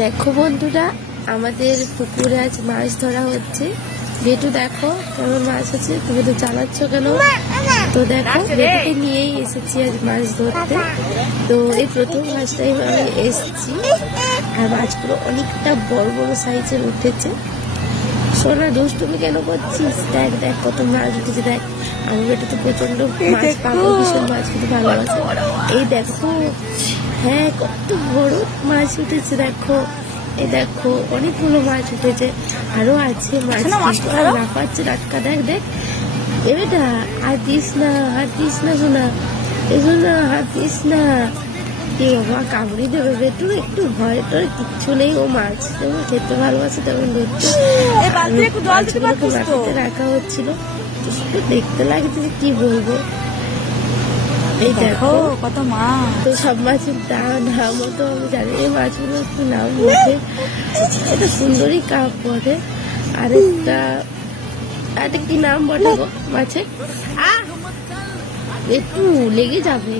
দেখো বন্ধুরা, আমাদের পুকুরে আজ মাছ ধরা হচ্ছে। বেটু দেখো কেমন মাছ আছে, তুমি তো জ্বালাচ্ছ কেন? তো দেখো বেটুকে নিয়েই এসেছি আজ মাছ ধরতে। তো এই প্রথম ফার্স্ট টাইম আমি এসেছি, আর মাছগুলো অনেকটা বড় বড় সাইজের উঠেছে। সোনা দুষ্টুমি কেন করছিস? দেখ দেখ কত মাছ উঠেছে, দেখ। আমার বেটা তো প্রচন্ড মাছ পাবো, ভীষণ মাছ খেতে ভালোবাসে। এই দেখো, হ্যাঁ কত বড় মাছ উঠেছে দেখো। এই দেখো অনেকগুলো মাছ উঠেছে, আরো আছে মাছ, লাফাচ্ছে টাটকা। দেখ দেখ, এ বেটা হাত দিস না, হাত দিস না সোনা, এসো না, হাত দিস না। এ বাবা কামড়ি দেবে বেটু, একটু ভয় টয় কিচ্ছু নেই। ও মাছ যেমন খেতে ভালোবাসে তেমন ধরতে। মাটিতে রাখা হচ্ছিল, দেখতে লাগছে কি বলবো। এই দেখো কত মাছ। তো সব মাছের নামও তো আমি জানি, এই মাছগুলো একটু নাম বটে। এটা সুন্দরী কাপ বটে, আরেকটা কি নাম বটে গো মাছের? একটু লেগে যাবে।